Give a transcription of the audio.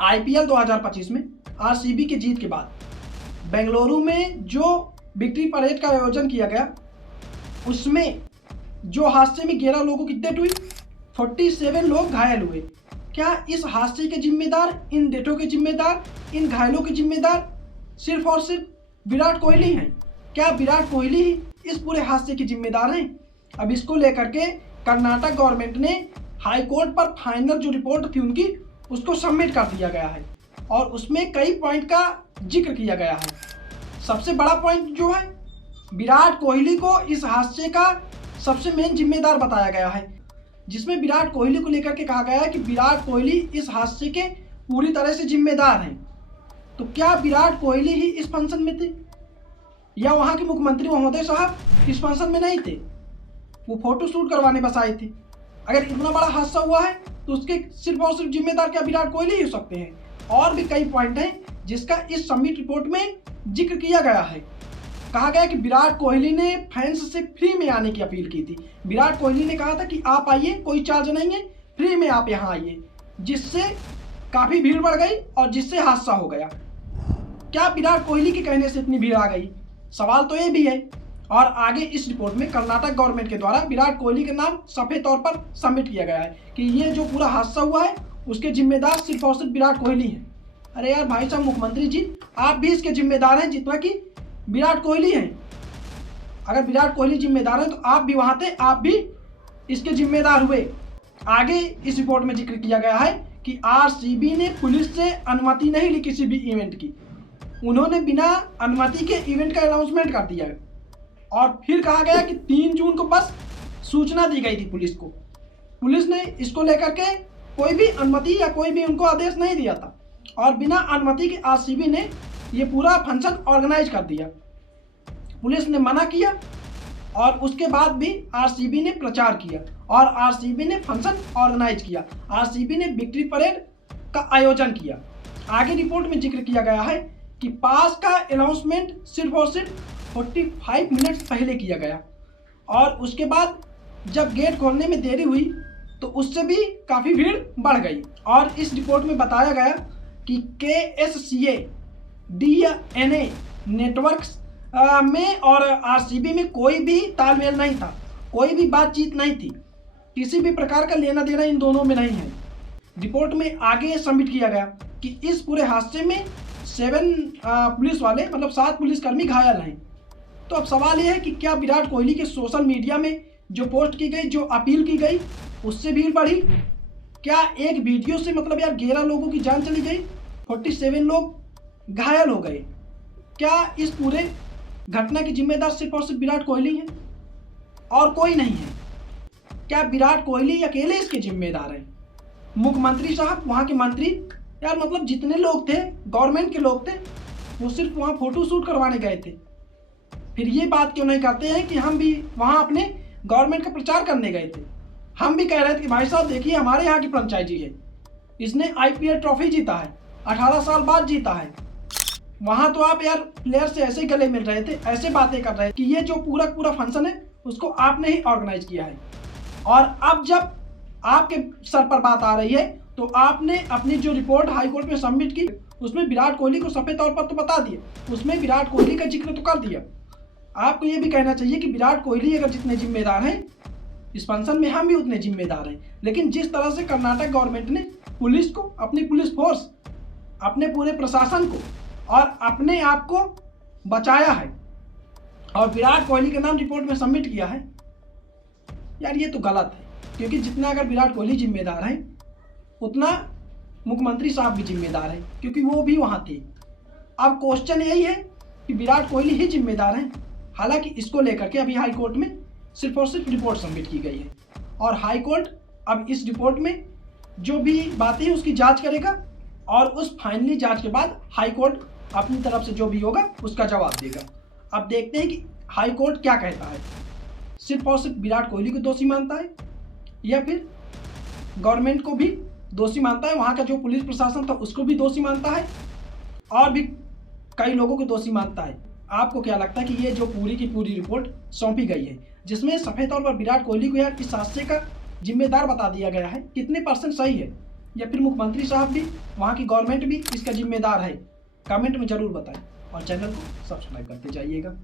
IPL 2025 में RCB की जीत के बाद बेंगलुरु में जो विक्ट्री परेड का आयोजन किया गया, उसमें जो हादसे में 11 लोगों की डेथ हुई, 47 लोग घायल हुए। क्या इस हादसे के जिम्मेदार, इन डेथों के जिम्मेदार, इन घायलों के जिम्मेदार सिर्फ और सिर्फ विराट कोहली हैं? क्या विराट कोहली ही इस पूरे हादसे के जिम्मेदार हैं? अब इसको लेकर के कर्नाटक गवर्नमेंट ने हाई कोर्ट पर फाइनल जो रिपोर्ट थी उनकी, उसको सबमिट कर दिया गया है और उसमें कई पॉइंट का जिक्र किया गया है। सबसे बड़ा पॉइंट जो है, विराट कोहली को इस हादसे का सबसे मेन जिम्मेदार बताया गया है, जिसमें विराट कोहली को लेकर के कहा गया है कि विराट कोहली इस हादसे के पूरी तरह से जिम्मेदार हैं। तो क्या विराट कोहली ही इस फंक्शन में थे या वहां के मुख्यमंत्री महोदय साहब इस फंक्शन में नहीं थे? वो फोटो शूट करवाने बस आए थे। अगर इतना बड़ा हादसा हुआ है तो उसके सिर्फ और सिर्फ जिम्मेदार क्या विराट कोहली ही हो सकते हैं? और भी कई पॉइंट हैं जिसका इस सबमिट रिपोर्ट में जिक्र किया गया है। कहा गया कि विराट कोहली ने फैंस से फ्री में आने की अपील की थी। विराट कोहली ने कहा था कि आप आइए, कोई चार्ज नहीं है, फ्री में आप यहाँ आइए, जिससे काफ़ी भीड़ बढ़ गई और जिससे हादसा हो गया। क्या विराट कोहली के कहने से इतनी भीड़ आ गई? सवाल तो ये भी है। और आगे इस रिपोर्ट में कर्नाटक गवर्नमेंट के द्वारा विराट कोहली के नाम सफेद तौर पर सबमिट किया गया है कि ये जो पूरा हादसा हुआ है उसके जिम्मेदार सिर्फ और सिर्फ विराट कोहली हैं। अरे यार भाई साहब मुख्यमंत्री जी, आप भी इसके जिम्मेदार हैं जितना कि विराट कोहली हैं। अगर विराट कोहली जिम्मेदार हैं तो आप भी वहाँ थे, आप भी इसके जिम्मेदार हुए। आगे इस रिपोर्ट में जिक्र किया गया है कि आरसीबी ने पुलिस से अनुमति नहीं ली किसी भी इवेंट की। उन्होंने बिना अनुमति के इवेंट का अनाउंसमेंट कर दिया है और फिर कहा गया कि 3 जून को बस सूचना दी गई थी पुलिस को। पुलिस ने इसको लेकर के कोई भी अनुमति या कोई भी उनको आदेश नहीं दिया था और बिना अनुमति के आरसीबी ने ये पूरा फंक्शन ऑर्गेनाइज कर दिया। पुलिस ने मना किया और उसके बाद भी आरसीबी ने प्रचार किया और आरसीबी ने फंक्शन ऑर्गेनाइज किया। आरसीबी ने विक्ट्री परेड का आयोजन किया। आगे रिपोर्ट में जिक्र किया गया है कि पास का अनाउंसमेंट सिर्फ और सिर्फ 45 मिनट पहले किया गया और उसके बाद जब गेट खोलने में देरी हुई तो उससे भी काफ़ी भीड़ बढ़ गई। और इस रिपोर्ट में बताया गया कि KSCA DNA नेटवर्क्स में और आरसीबी में कोई भी तालमेल नहीं था, कोई भी बातचीत नहीं थी, किसी भी प्रकार का लेना देना इन दोनों में नहीं है। रिपोर्ट में आगे सबमिट किया गया कि इस पूरे हादसे में 7 पुलिस वाले, मतलब 7 पुलिसकर्मी घायल हैं। तो अब सवाल यह है कि क्या विराट कोहली के सोशल मीडिया में जो पोस्ट की गई, जो अपील की गई, उससे भीड़ बढ़ी? क्या एक वीडियो से मतलब यार 11 लोगों की जान चली गई, 47 लोग घायल हो गए? क्या इस पूरे घटना की जिम्मेदार सिर्फ और सिर्फ विराट कोहली है और कोई नहीं है? क्या विराट कोहली अकेले इसके जिम्मेदार हैं? मुख्यमंत्री साहब, वहाँ के मंत्री, यार मतलब जितने लोग थे, गवर्नमेंट के लोग थे, वो सिर्फ वहाँ फोटो शूट करवाने गए थे। फिर ये बात क्यों नहीं करते हैं कि हम भी वहाँ अपने गवर्नमेंट का प्रचार करने गए थे? हम भी कह रहे थे कि भाई साहब देखिए हमारे यहाँ की फ्रेंचाइजी है, इसने आईपीएल ट्रॉफी जीता है, 18 साल बाद जीता है। वहाँ तो आप यार प्लेयर से ऐसे गले मिल रहे थे, ऐसे बातें कर रहे थे कि ये जो पूरा फंक्शन है उसको आपने ही ऑर्गेनाइज किया है। और अब जब आपके सर पर बात आ रही है तो आपने अपनी जो रिपोर्ट हाई कोर्ट में सबमिट की उसमें विराट कोहली को सफेद तौर पर तो बता दिया, उसमें विराट कोहली का जिक्र तो कर दिया। आपको ये भी कहना चाहिए कि विराट कोहली अगर जितने जिम्मेदार हैं इस फंक्शन में, हम भी उतने जिम्मेदार हैं। लेकिन जिस तरह से कर्नाटक गवर्नमेंट ने पुलिस को, अपनी पुलिस फोर्स, अपने पूरे प्रशासन को और अपने आप को बचाया है और विराट कोहली के नाम रिपोर्ट में सबमिट किया है, यार ये तो गलत है। क्योंकि जितना अगर विराट कोहली जिम्मेदार हैं उतना मुख्यमंत्री साहब भी जिम्मेदार हैं, क्योंकि वो भी वहाँ थे। अब क्वेश्चन यही है कि विराट कोहली ही जिम्मेदार हैं। हालांकि इसको लेकर के अभी हाई कोर्ट में सिर्फ और सिर्फ रिपोर्ट सबमिट की गई है और हाई कोर्ट अब इस रिपोर्ट में जो भी बातें हैं उसकी जांच करेगा और उस फाइनली जांच के बाद हाई कोर्ट अपनी तरफ से जो भी होगा उसका जवाब देगा। अब देखते हैं कि हाई कोर्ट क्या कहता है। सिर्फ और सिर्फ विराट कोहली को दोषी मानता है या फिर गवर्नमेंट को भी दोषी मानता है, वहाँ का जो पुलिस प्रशासन था उसको भी दोषी मानता है और भी कई लोगों को दोषी मानता है। आपको क्या लगता है कि ये जो पूरी की पूरी रिपोर्ट सौंपी गई है जिसमें सफेद तौर पर विराट कोहली को यार इस हादसे का जिम्मेदार बता दिया गया है, कितने % सही है? या फिर मुख्यमंत्री साहब भी, वहाँ की गवर्नमेंट भी इसका जिम्मेदार है? कमेंट में ज़रूर बताएं और चैनल को सब्सक्राइब करते जाइएगा।